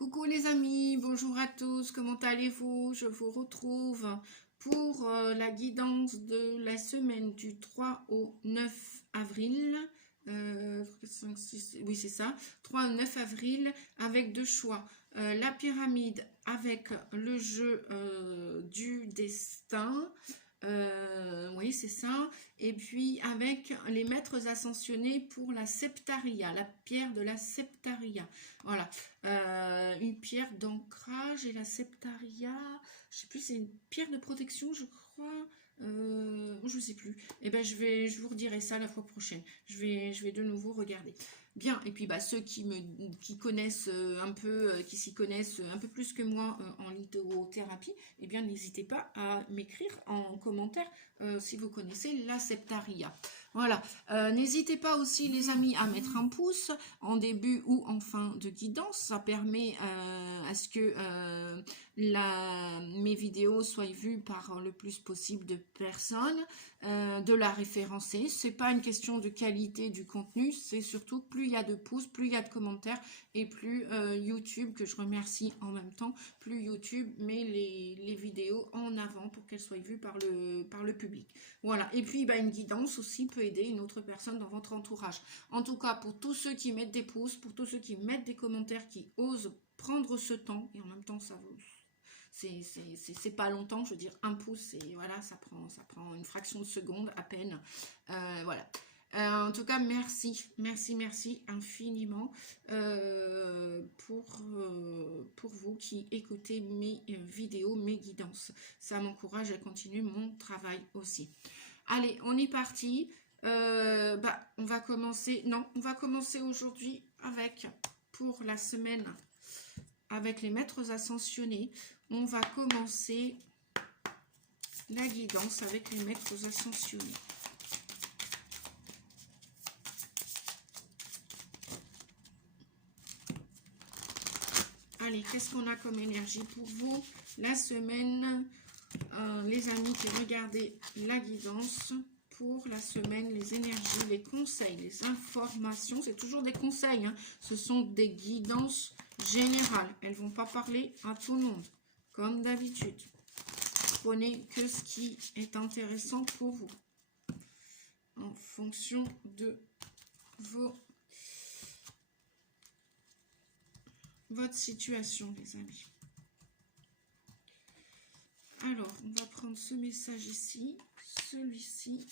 Coucou les amis, bonjour à tous, comment allez-vous? Je vous retrouve pour la guidance de la semaine du 3 au 9 avril. 5, 6, oui c'est ça, 3 au 9 avril avec deux choix. La pyramide avec le jeu du destin. Oui, c'est ça. Et puis avec les maîtres ascensionnés pour la septaria, la pierre de la septaria. Voilà, une pierre d'ancrage et la septaria. Je sais plus, c'est une pierre de protection, je crois. Je sais plus. Et ben je vous redirai ça la fois prochaine. Je vais de nouveau regarder. Bien, et puis bah, ceux qui connaissent un peu, qui s'y connaissent un peu plus que moi en lithothérapie, eh bien n'hésitez pas à m'écrire en commentaire si vous connaissez la septaria. Voilà, n'hésitez pas aussi les amis à mettre un pouce en début ou en fin de guidance, ça permet à ce que mes vidéos soient vues par le plus possible de personnes, de la référencer. C'est pas une question de qualité du contenu, c'est surtout plus il y a de pouces, plus il y a de commentaires et plus YouTube, que je remercie en même temps, plus YouTube met les vidéos en avant pour qu'elles soient vues par le public. Voilà, et puis bah, une guidance aussi peut aider une autre personne dans votre entourage. En tout cas, pour tous ceux qui mettent des pouces, pour tous ceux qui mettent des commentaires, qui osent prendre ce temps, et en même temps ça vous... C'est pas longtemps, je veux dire, un pouce, et voilà, ça prend une fraction de seconde à peine. Voilà. En tout cas, merci infiniment pour vous qui écoutez mes vidéos, mes guidances. Ça m'encourage à continuer mon travail aussi. Allez, on est parti. On va commencer. Non, on va commencer aujourd'hui avec, pour la semaine, avec les maîtres ascensionnés. On va commencer la guidance avec les maîtres ascensionnés. Allez, qu'est-ce qu'on a comme énergie pour vous la semaine, les amis qui regardez la guidance pour la semaine, les énergies, les conseils, les informations, c'est toujours des conseils, hein. Ce sont des guidances générales, elles ne vont pas parler à tout le monde, comme d'habitude. Prenez que ce qui est intéressant pour vous, en fonction de votre situation, les amis. Alors, on va prendre ce message ici, celui-ci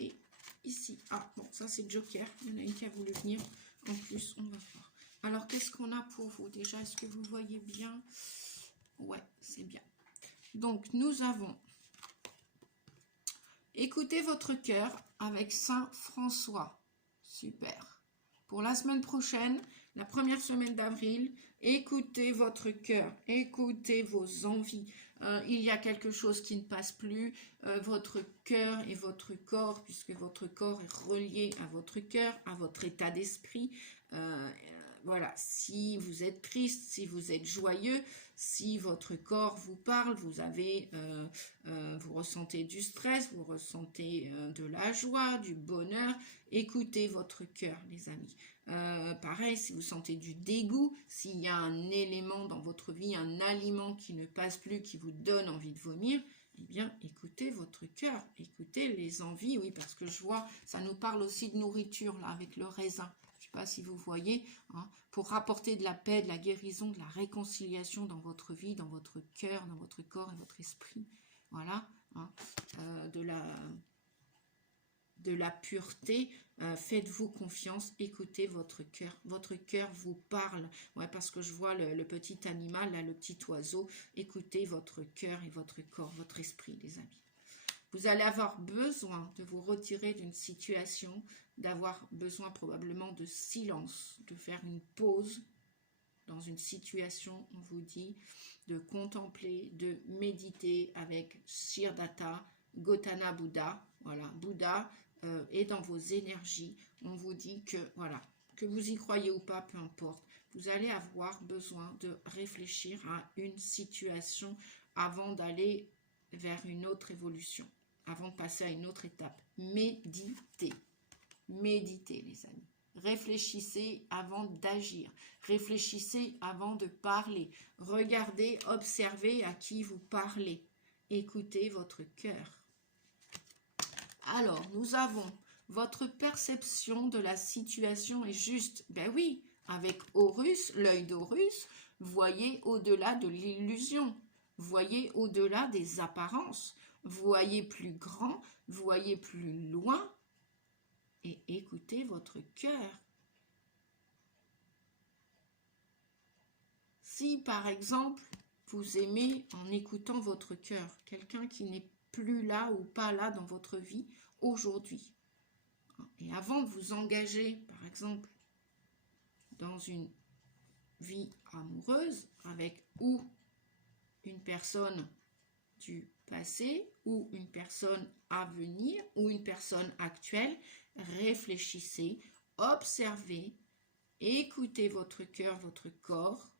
et ici. Ah, bon, ça c'est Joker. Il y en a une qui a voulu venir. En plus, on va voir. Alors, qu'est-ce qu'on a pour vous déjà? Est-ce que vous voyez bien? Ouais, c'est bien. Donc, nous avons écoutez votre cœur avec Saint François. Super. Pour la semaine prochaine, la première semaine d'avril, écoutez votre cœur, écoutez vos envies. Il y a quelque chose qui ne passe plus, votre cœur et votre corps, puisque votre corps est relié à votre cœur, à votre état d'esprit. Voilà, si vous êtes triste, si vous êtes joyeux, si votre corps vous parle, vous ressentez du stress, vous ressentez de la joie, du bonheur, écoutez votre cœur, les amis. Pareil, si vous sentez du dégoût, s'il y a un élément dans votre vie, un aliment qui ne passe plus, qui vous donne envie de vomir, eh bien, écoutez votre cœur, écoutez les envies, oui, parce que je vois, ça nous parle aussi de nourriture, là, avec le raisin. Je ne sais pas si vous voyez, hein, pour apporter de la paix, de la guérison, de la réconciliation dans votre vie, dans votre cœur, dans votre corps et votre esprit. Voilà, hein, de la pureté, faites-vous confiance, écoutez votre cœur. Votre cœur vous parle, ouais, parce que je vois le petit animal, là, le petit oiseau. Écoutez votre cœur et votre corps, votre esprit, les amis. Vous allez avoir besoin de vous retirer d'une situation, d'avoir besoin probablement de silence, de faire une pause dans une situation, on vous dit, de contempler, de méditer avec Siddhartha Gautama Bouddha. Voilà, Bouddha est dans vos énergies. On vous dit que, voilà, que vous y croyez ou pas, peu importe, vous allez avoir besoin de réfléchir à une situation avant d'aller vers une autre évolution, avant de passer à une autre étape. Méditez. Méditez, les amis. Réfléchissez avant d'agir. Réfléchissez avant de parler. Regardez, observez à qui vous parlez. Écoutez votre cœur. Alors, nous avons votre perception de la situation est juste. Ben oui, avec Horus, l'œil d'Horus, voyez au-delà de l'illusion. Voyez au-delà des apparences. Voyez plus grand, voyez plus loin. Et écoutez votre cœur. Si, par exemple, vous aimez en écoutant votre cœur, quelqu'un qui n'est plus là ou pas là dans votre vie aujourd'hui, et avant de vous engager, par exemple, dans une vie amoureuse avec ou une personne du passé ou une personne à venir ou une personne actuelle, réfléchissez, observez, écoutez votre cœur, votre corps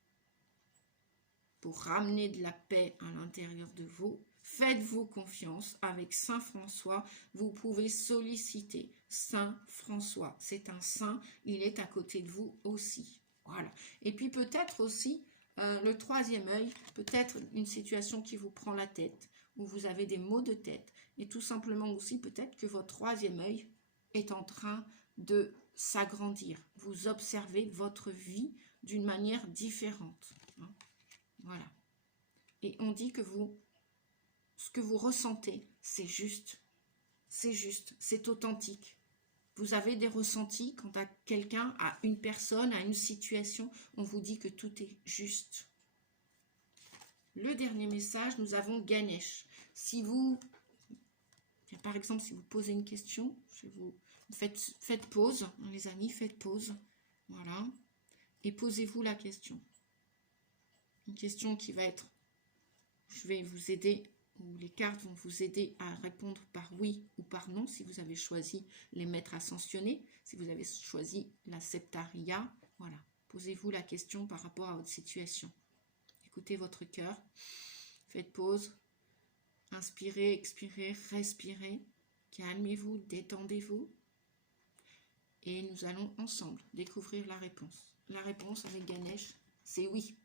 pour ramener de la paix à l'intérieur de vous. Faites-vous confiance. Avec Saint François, vous pouvez solliciter Saint François. C'est un saint, il est à côté de vous aussi. Voilà. Et puis peut-être aussi le troisième œil, peut-être une situation qui vous prend la tête, où vous avez des maux de tête. Et tout simplement aussi peut-être que votre troisième œil est en train de s'agrandir. Vous observez votre vie d'une manière différente. Voilà. Et on dit que ce que vous ressentez, c'est juste. C'est juste, c'est authentique. Vous avez des ressentis quant à quelqu'un, à une personne, à une situation. On vous dit que tout est juste. Le dernier message, nous avons Ganesh. Si vous, par exemple, si vous posez une question, faites pause, hein, les amis, faites pause. Voilà. Et posez-vous la question. Une question qui va être, je vais vous aider, ou les cartes vont vous aider à répondre par oui ou par non, si vous avez choisi les maîtres ascensionnés, si vous avez choisi la septaria, voilà. Posez-vous la question par rapport à votre situation. Écoutez votre cœur, faites pause, inspirez, expirez, respirez, calmez-vous, détendez-vous, et nous allons ensemble découvrir la réponse. La réponse avec Ganesh, c'est oui.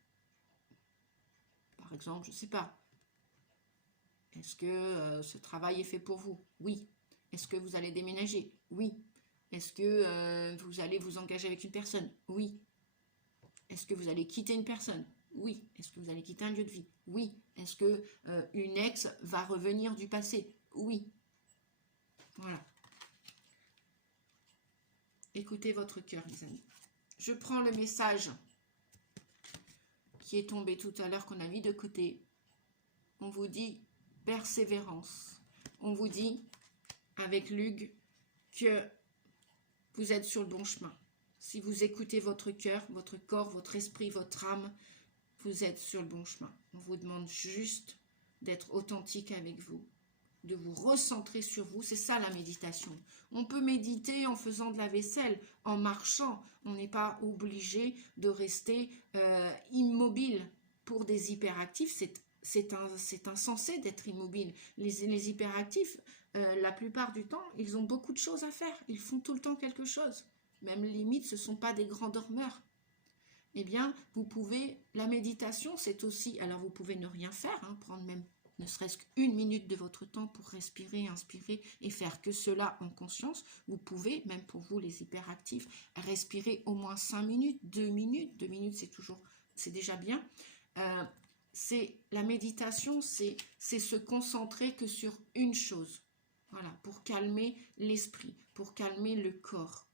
Par exemple, je ne sais pas. Est-ce que ce travail est fait pour vous? Oui. Est-ce que vous allez déménager? Oui. Est-ce que vous allez vous engager avec une personne? Oui. Est-ce que vous allez quitter une personne? Oui. Est-ce que vous allez quitter un lieu de vie? Oui. Est-ce que une ex va revenir du passé? Oui. Voilà. Écoutez votre cœur, les amis. Je prends le message qui est tombé tout à l'heure, qu'on a mis de côté. On vous dit persévérance. On vous dit, avec Lug, que vous êtes sur le bon chemin. Si vous écoutez votre cœur, votre corps, votre esprit, votre âme, vous êtes sur le bon chemin. On vous demande juste d'être authentique avec vous, de vous recentrer sur vous. C'est ça la méditation. On peut méditer en faisant de la vaisselle, en marchant. On n'est pas obligé de rester immobile. Pour des hyperactifs, c'est insensé d'être immobile. Les hyperactifs, la plupart du temps, ils ont beaucoup de choses à faire. Ils font tout le temps quelque chose. Même limite, ce ne sont pas des grands dormeurs. Eh bien, vous pouvez, la méditation, c'est aussi, alors vous pouvez ne rien faire, hein, prendre même ne serait-ce qu'une minute de votre temps pour respirer, inspirer et faire que cela en conscience. Vous pouvez, même pour vous les hyperactifs, respirer au moins 5 minutes, 2 minutes. 2 minutes, c'est déjà bien. La méditation, c'est se concentrer que sur une chose. Voilà, pour calmer l'esprit, pour calmer le corps.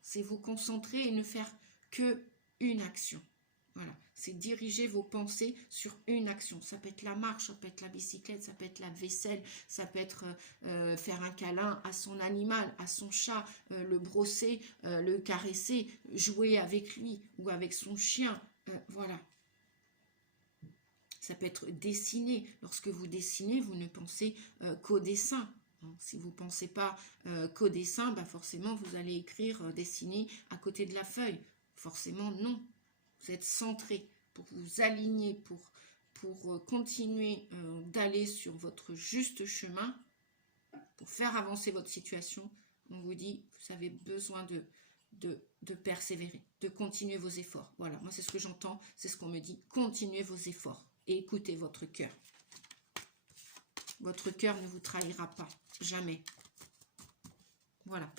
C'est vous concentrer et ne faire que une action. Voilà, c'est diriger vos pensées sur une action. Ça peut être la marche, ça peut être la bicyclette, ça peut être la vaisselle, ça peut être faire un câlin à son animal, à son chat, le brosser, le caresser, jouer avec lui ou avec son chien. Voilà. Ça peut être dessiner. Lorsque vous dessinez, vous ne pensez qu'au dessin. Si vous ne pensez pas qu'au dessin, bah forcément vous allez écrire, dessiner à côté de la feuille. Forcément non. Vous êtes centré pour vous aligner, pour continuer d'aller sur votre juste chemin, pour faire avancer votre situation. On vous dit, vous avez besoin de persévérer, de continuer vos efforts. Voilà, moi c'est ce que j'entends, c'est ce qu'on me dit. Continuez vos efforts et écoutez votre cœur. Votre cœur ne vous trahira pas, jamais. Voilà.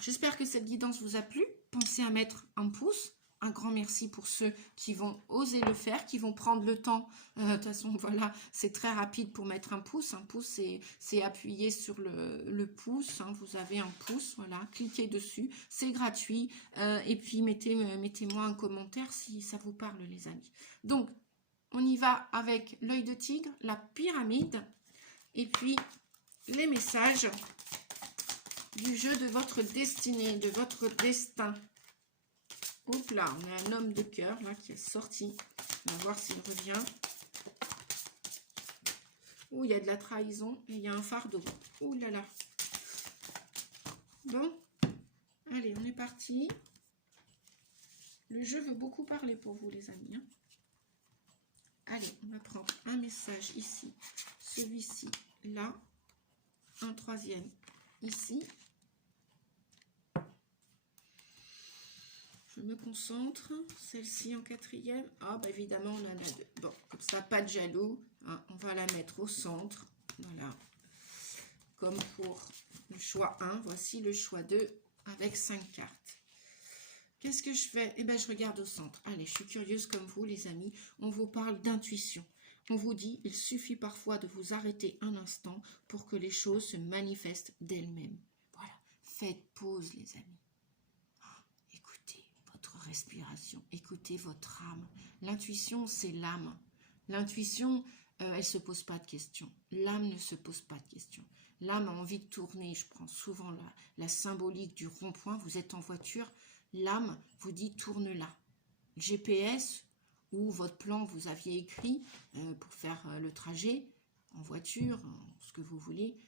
J'espère que cette guidance vous a plu. Pensez à mettre un pouce. Un grand merci pour ceux qui vont oser le faire, qui vont prendre le temps. De toute façon, voilà, c'est très rapide pour mettre un pouce. Un pouce, c'est appuyer sur le pouce. Hein. Vous avez un pouce, voilà, cliquez dessus. C'est gratuit. Et puis, mettez-moi un commentaire si ça vous parle, les amis. Donc, on y va avec l'œil de tigre, la pyramide, et puis les messages du jeu de votre destinée, de votre destin. Oups là, on a un homme de cœur là qui est sorti. On va voir s'il revient. Ouh, il y a de la trahison et il y a un fardeau. Ouh là là. Bon, allez, on est parti. Le jeu veut beaucoup parler pour vous, les amis. Hein. Allez, on va prendre un message ici, celui-ci là, un troisième ici. Je me concentre, celle-ci en quatrième. Ah, bah évidemment, on en a deux. Bon, comme ça, pas de jaloux. Hein, on va la mettre au centre. Voilà. Comme pour le choix 1, voici le choix 2 avec 5 cartes. Qu'est-ce que je fais? Eh bien, je regarde au centre. Allez, je suis curieuse comme vous, les amis. On vous parle d'intuition. On vous dit, il suffit parfois de vous arrêter un instant pour que les choses se manifestent d'elles-mêmes. Voilà. Faites pause, les amis. Respiration, écoutez votre âme. L'intuition, c'est l'âme. L'intuition, elle ne se pose pas de questions. L'âme ne se pose pas de questions. L'âme a envie de tourner. Je prends souvent la symbolique du rond-point. Vous êtes en voiture, l'âme vous dit tourne là. Le GPS ou votre plan que vous aviez écrit pour faire le trajet en voiture, ce que vous voulez,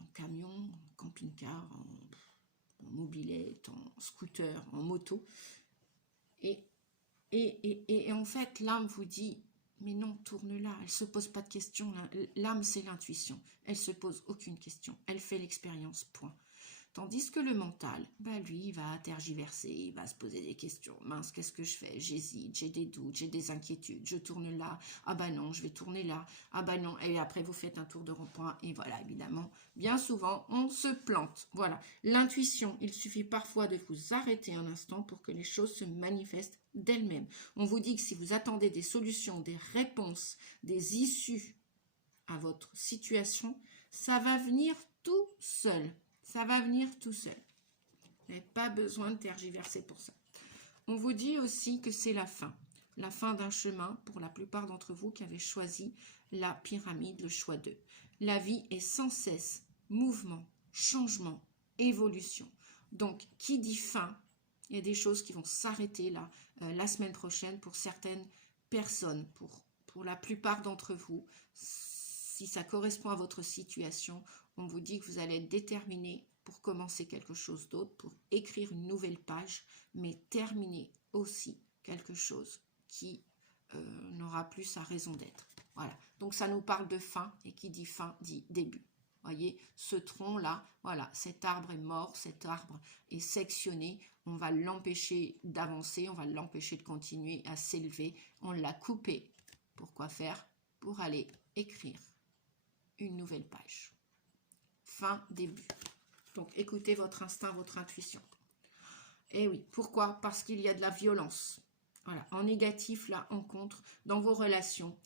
en camion, en camping-car, en mobilette, en scooter, en moto. Et en fait, l'âme vous dit, mais non, tourne là, elle ne se pose pas de questions. L'âme, c'est l'intuition. Elle ne se pose aucune question. Elle fait l'expérience, point. Tandis que le mental, bah lui, il va tergiverser, il va se poser des questions. Mince, qu'est-ce que je fais? J'hésite, j'ai des doutes, j'ai des inquiétudes. Je tourne là. Ah bah non, je vais tourner là. Ah bah non. Et après, vous faites un tour de rond-point. Et voilà, évidemment, bien souvent, on se plante. Voilà. L'intuition, il suffit parfois de vous arrêter un instant pour que les choses se manifestent d'elles-mêmes. On vous dit que si vous attendez des solutions, des réponses, des issues à votre situation, ça va venir tout seul. Ça va venir tout seul. Vous n'avez pas besoin de tergiverser pour ça. On vous dit aussi que c'est la fin d'un chemin pour la plupart d'entre vous qui avez choisi la pyramide, le choix 2. La vie est sans cesse mouvement, changement, évolution. Donc, qui dit fin, il y a des choses qui vont s'arrêter là, la semaine prochaine pour certaines personnes, pour la plupart d'entre vous. Si ça correspond à votre situation, on vous dit que vous allez être déterminé pour commencer quelque chose d'autre, pour écrire une nouvelle page, mais terminer aussi quelque chose qui n'aura plus sa raison d'être. Voilà, donc ça nous parle de fin, et qui dit fin dit début. Voyez, ce tronc-là, voilà, cet arbre est mort, cet arbre est sectionné, on va l'empêcher d'avancer, on va l'empêcher de continuer à s'élever, on l'a coupé. Pourquoi faire? Pour aller écrire une nouvelle page. Fin, début. Donc, écoutez votre instinct, votre intuition. Et oui, pourquoi? Parce qu'il y a de la violence. Voilà, en négatif, là, en contre, dans vos relations.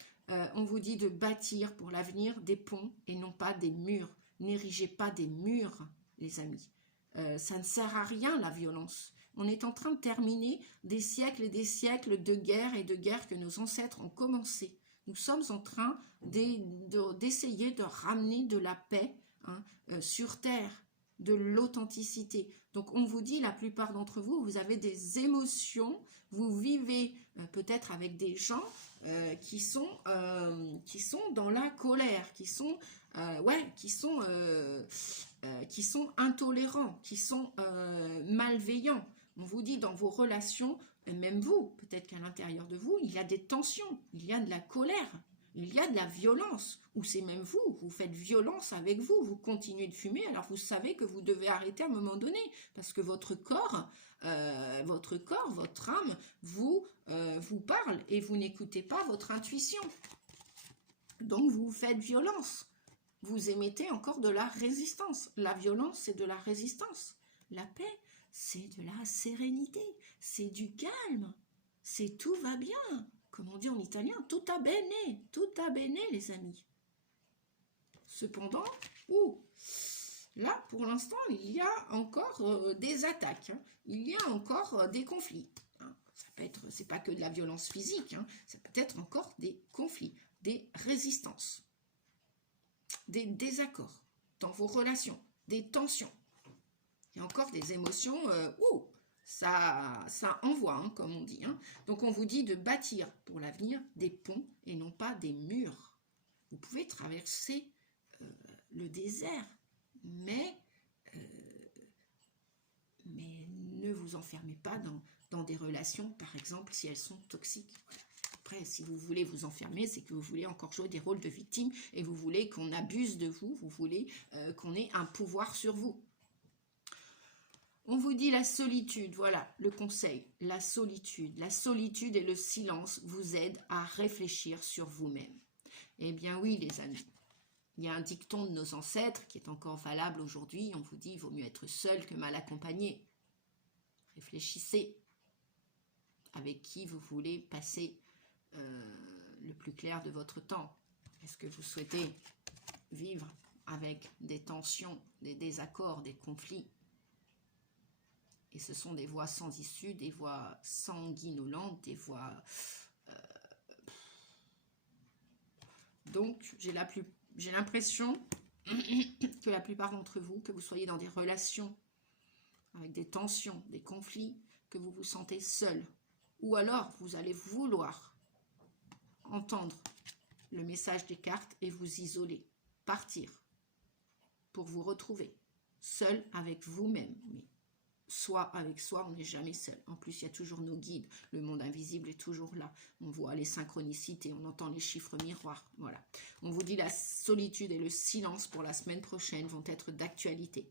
On vous dit de bâtir pour l'avenir des ponts et non pas des murs. N'érigez pas des murs, les amis. Ça ne sert à rien, la violence. On est en train de terminer des siècles et des siècles de guerres et de guerres que nos ancêtres ont commencé. Nous sommes en train d'essayer de ramener de la paix sur Terre, de l'authenticité. Donc on vous dit, la plupart d'entre vous, vous avez des émotions, vous vivez peut-être avec des gens qui sont dans la colère, qui sont intolérants, qui sont malveillants. On vous dit dans vos relations, et même vous, peut-être qu'à l'intérieur de vous, il y a des tensions, il y a de la colère. il y a de la violence, ou c'est même vous faites violence avec vous continuez de fumer, alors vous savez que vous devez arrêter à un moment donné, parce que votre corps, votre âme, vous parle, et vous n'écoutez pas votre intuition. Donc vous faites violence, vous émettez encore de la résistance. La violence, c'est de la résistance. La paix, c'est de la sérénité, c'est du calme, c'est tout va bien. Comme on dit en italien, tutto bene, les amis. Cependant, là, pour l'instant, il y a encore des attaques, hein. Il y a encore des conflits. Hein. Ça peut être, c'est pas que de la violence physique, hein. Ça peut être encore des conflits, des résistances, des désaccords dans vos relations, des tensions. Il y a encore des émotions, ça envoie, hein, comme on dit. Hein. Donc on vous dit de bâtir pour l'avenir des ponts et non pas des murs. Vous pouvez traverser le désert, mais ne vous enfermez pas dans des relations, par exemple, si elles sont toxiques. Après, si vous voulez vous enfermer, c'est que vous voulez encore jouer des rôles de victime et vous voulez qu'on abuse de vous, vous voulez qu'on ait un pouvoir sur vous. On vous dit la solitude, voilà le conseil, la solitude et le silence vous aident à réfléchir sur vous-même. Eh bien oui les amis, il y a un dicton de nos ancêtres qui est encore valable aujourd'hui, on vous dit il vaut mieux être seul que mal accompagné. Réfléchissez avec qui vous voulez passer le plus clair de votre temps. Est-ce que vous souhaitez vivre avec des tensions, des désaccords, des conflits? Et ce sont des voies sans issue, des voies sanguinolentes, des voies... Donc, j'ai l'impression que la plupart d'entre vous, que vous soyez dans des relations avec des tensions, des conflits, que vous vous sentez seul. Ou alors, vous allez vouloir entendre le message des cartes et vous isoler, partir, pour vous retrouver seul avec vous-même. Mais soi avec soi, on n'est jamais seul. En plus, il y a toujours nos guides. Le monde invisible est toujours là. On voit les synchronicités, on entend les chiffres miroirs. Voilà. On vous dit la solitude et le silence pour la semaine prochaine vont être d'actualité.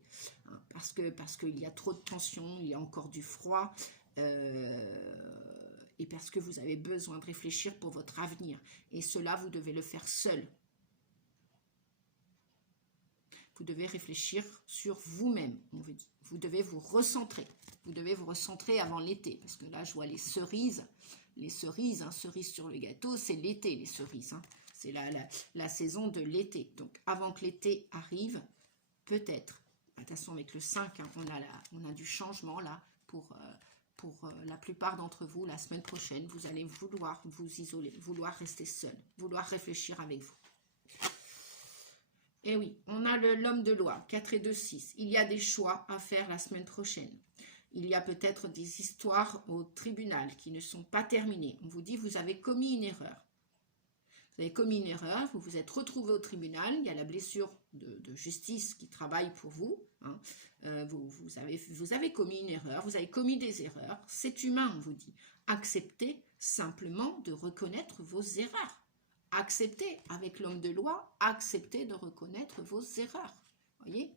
Hein, parce qu'il y a trop de tension, il y a encore du froid. Et parce que vous avez besoin de réfléchir pour votre avenir. Et cela, vous devez le faire seul. Vous devez réfléchir sur vous-même, on vous dit. Vous devez vous recentrer. Vous devez vous recentrer avant l'été. Parce que là, je vois les cerises. Les cerises, hein, cerises sur le gâteau, c'est l'été, les cerises. Hein. C'est la saison de l'été. Donc, avant que l'été arrive, peut-être. Attention, avec le 5, hein, on a du changement là pour la plupart d'entre vous. La semaine prochaine, vous allez vouloir vous isoler, vouloir rester seul, vouloir réfléchir avec vous. Et oui, on a l'homme de loi, 4 et 2, 6. Il y a des choix à faire la semaine prochaine. Il y a peut-être des histoires au tribunal qui ne sont pas terminées. On vous dit, vous avez commis une erreur. Vous avez commis une erreur, vous vous êtes retrouvé au tribunal, il y a la blessure de justice qui travaille pour vous. Hein. Vous avez commis une erreur, vous avez commis des erreurs. C'est humain, on vous dit. Acceptez simplement de reconnaître vos erreurs. Acceptez, avec l'homme de loi, acceptez de reconnaître vos erreurs. Voyez?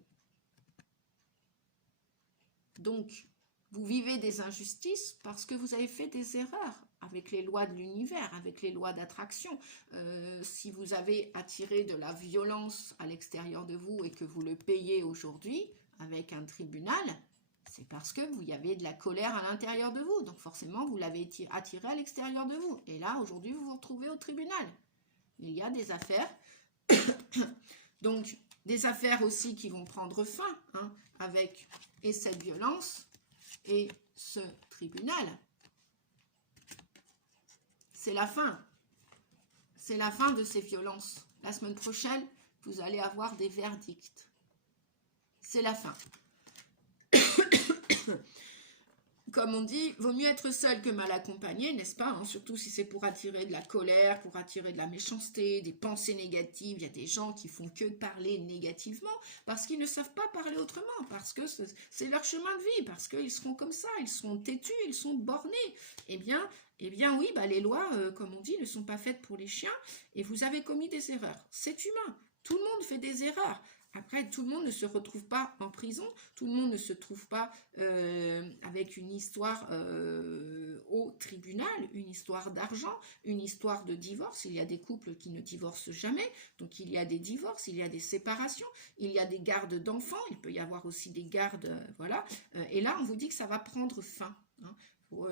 Donc, vous vivez des injustices parce que vous avez fait des erreurs avec les lois de l'univers, avec les lois d'attraction. Si vous avez attiré de la violence à l'extérieur de vous et que vous le payez aujourd'hui avec un tribunal, c'est parce que vous y avez de la colère à l'intérieur de vous. Donc forcément, vous l'avez attiré à l'extérieur de vous. Et là, aujourd'hui, vous vous retrouvez au tribunal. Il y a des affaires, donc des affaires aussi qui vont prendre fin, hein, avec et cette violence et ce tribunal. C'est la fin. C'est la fin de ces violences. La semaine prochaine, vous allez avoir des verdicts. C'est la fin. comme on dit, vaut mieux être seul que mal accompagné, n'est-ce pas, hein? Surtout si c'est pour attirer de la colère, pour attirer de la méchanceté, des pensées négatives. Il y a des gens qui font que parler négativement parce qu'ils ne savent pas parler autrement, parce que c'est leur chemin de vie, parce qu'ils seront comme ça, ils seront têtus, ils sont bornés. Eh bien oui, bah, les lois, comme on dit, ne sont pas faites pour les chiens et vous avez commis des erreurs. C'est humain, tout le monde fait des erreurs. Après, tout le monde ne se retrouve pas en prison, tout le monde ne se trouve pas avec une histoire au tribunal, une histoire d'argent, une histoire de divorce. Il y a des couples qui ne divorcent jamais, donc il y a des divorces, il y a des séparations, il y a des gardes d'enfants, il peut y avoir aussi des gardes, voilà. Et là, on vous dit que ça va prendre fin, hein.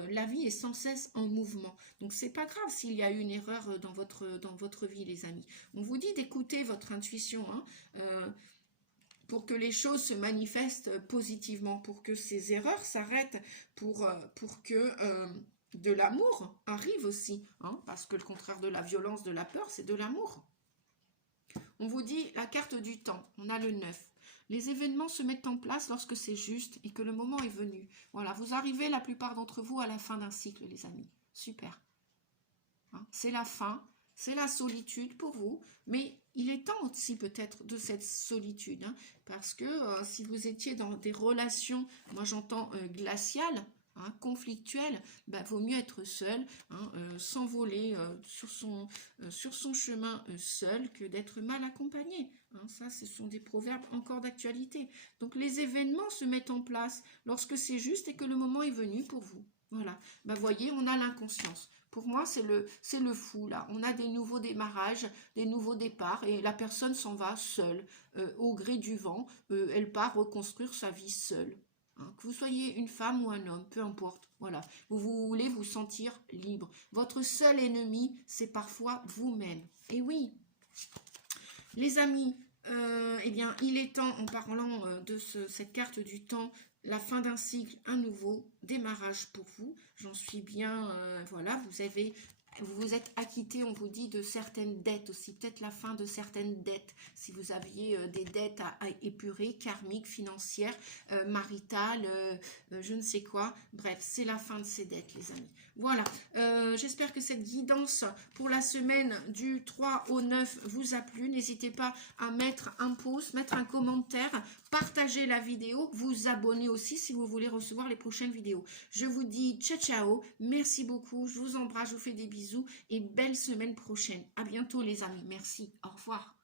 La vie est sans cesse en mouvement. Donc, c'est pas grave s'il y a eu une erreur dans votre vie, les amis. On vous dit d'écouter votre intuition, hein, pour que les choses se manifestent positivement, pour que ces erreurs s'arrêtent, pour que de l'amour arrive aussi, hein, parce que le contraire de la violence, de la peur, c'est de l'amour. On vous dit la carte du temps, on a le 9. Les événements se mettent en place lorsque c'est juste et que le moment est venu. Voilà, vous arrivez, la plupart d'entre vous, à la fin d'un cycle, les amis. Super. Hein, c'est la fin, c'est la solitude pour vous, mais il est temps aussi peut-être de cette solitude, hein, parce que si vous étiez dans des relations, moi j'entends glaciales, hein, conflictuelles, bah, vaut mieux être seul, hein, s'envoler sur son chemin seul que d'être mal accompagné. Hein, ça, ce sont des proverbes encore d'actualité. Donc les événements se mettent en place lorsque c'est juste et que le moment est venu pour vous. Voilà, bah, voyez, on a l'inconscience. Pour moi, c'est le fou, là. On a des nouveaux démarrages, des nouveaux départs, et la personne s'en va seule, au gré du vent. Elle part reconstruire sa vie seule. Hein. Que vous soyez une femme ou un homme, peu importe. Voilà. Vous voulez vous sentir libre. Votre seul ennemi, c'est parfois vous-même. Et oui, les amis, eh bien, il est temps, en parlant de cette carte du temps, la fin d'un cycle, un nouveau démarrage pour vous. J'en suis bien, voilà, vous vous êtes acquitté, on vous dit, de certaines dettes aussi, peut-être la fin de certaines dettes, si vous aviez des dettes à épurer, karmiques, financières, maritales, je ne sais quoi. Bref, c'est la fin de ces dettes, les amis. Voilà, j'espère que cette guidance pour la semaine du 3 au 9 vous a plu. N'hésitez pas à mettre un pouce, mettre un commentaire, partager la vidéo, vous abonner aussi si vous voulez recevoir les prochaines vidéos. Je vous dis ciao ciao, merci beaucoup, je vous embrasse, je vous fais des bisous et belle semaine prochaine. À bientôt les amis, merci, au revoir.